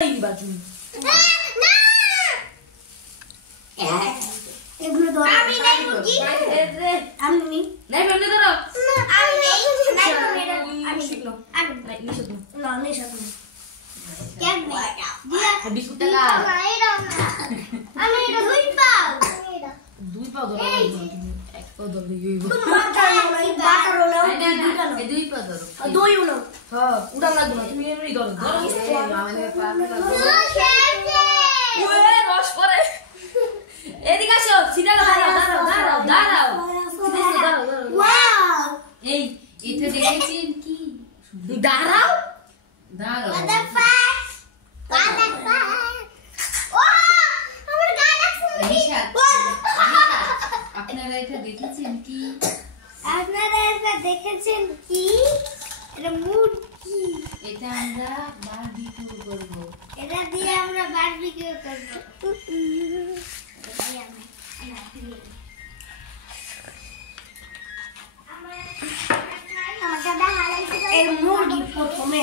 এই বাজু না এগুলো ধরো আমি নাই মুরগি আমি নেই নাই বন্ধ করো আমি নেই নাই মেরা আমি শিখলো আমি নাই নি শিখলো না নেই সাথে কেন দিয়া বিস্কুট টাকা আমি এটা দুই পাও দুই পা ধরো এক পা ধরো তুমি বাটার হলো এই দুই পা ধরো দুই হলো হ্যাঁ উড়ান লাগবে না তুমি এমনি ধরো ধরো আমাদের পা ওরে রস পড়ে এদিকে আসো সিধা দাঁড়াও দাঁড়াও দাঁড়াও দাঁড়াও ওয়াও এই এটা দেখেছেন কি দাঁড়াও দাঁড়াও আপনারা এটা দেখেছেন কি এটা মুরগি এটা আমরা বারবিকিউ করব এটা দিয়ে আমরা বারবিকিউ করব এই মুরগি প্রথমে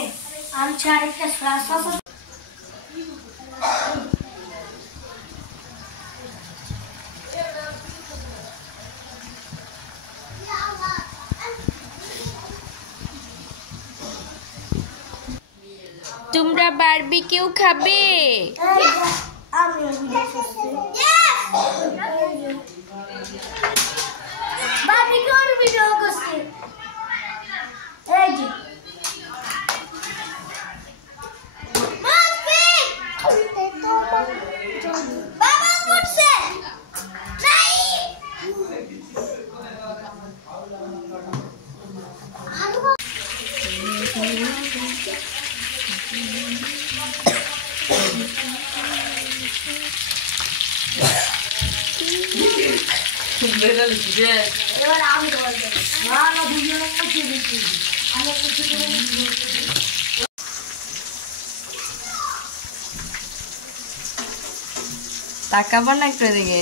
আনছে আরেকটা সস তোমরা বারবিকিউ খাবে? বারবিকিউর ভিডিও করছি এই যে বাবা উঠছে নাই বেলা লিখে এবার আমি বলবো না না ভিডিও করতে দিচ্ছি আমি কিছু করে তাকাবো না একটু এদিকে।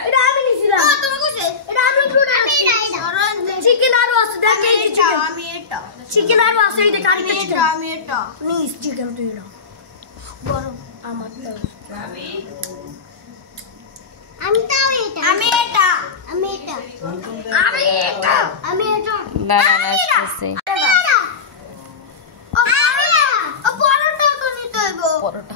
এটা আমি নিছিলাম তুমি কইছে এটা আমি পুরো আমি না চিকেন আর আছে দেখে চিকেন আমি এটা চিকেন আর আছে এই দেখ আরেকটা চিকেন আমি এটা নিস চিকেন তুই না বড় আমার তো আমি তাও এটা আমি এটা আমি এটা আমি এটা আমি এটা দাঁড়ান আসতেছে। ও পরোটা তো নিতে হইব পরোটা